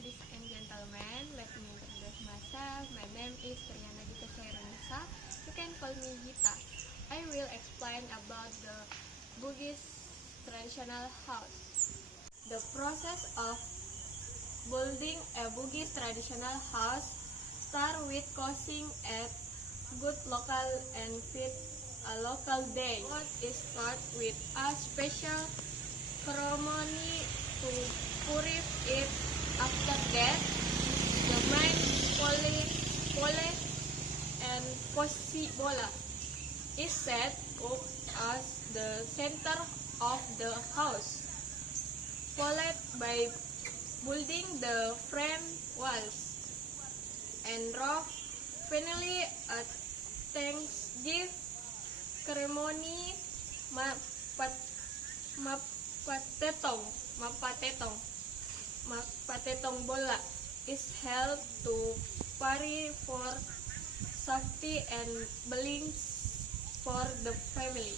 ladies and gentlemen. Let me introduce myself. My name is Triana Gita Chairunisa. You can call me Gita. I will explain about the Bugis traditional house. The process of building a Bugis traditional house start with causing a good local and fit a local day. What is start with a special ceremony to purify it. After that, the main pole and posibola is set up as the center of the house, followed by building the frame walls and roof. Finally, a Thanksgiving ceremony mappatetong bola is held to pray for safety and blessings for the family.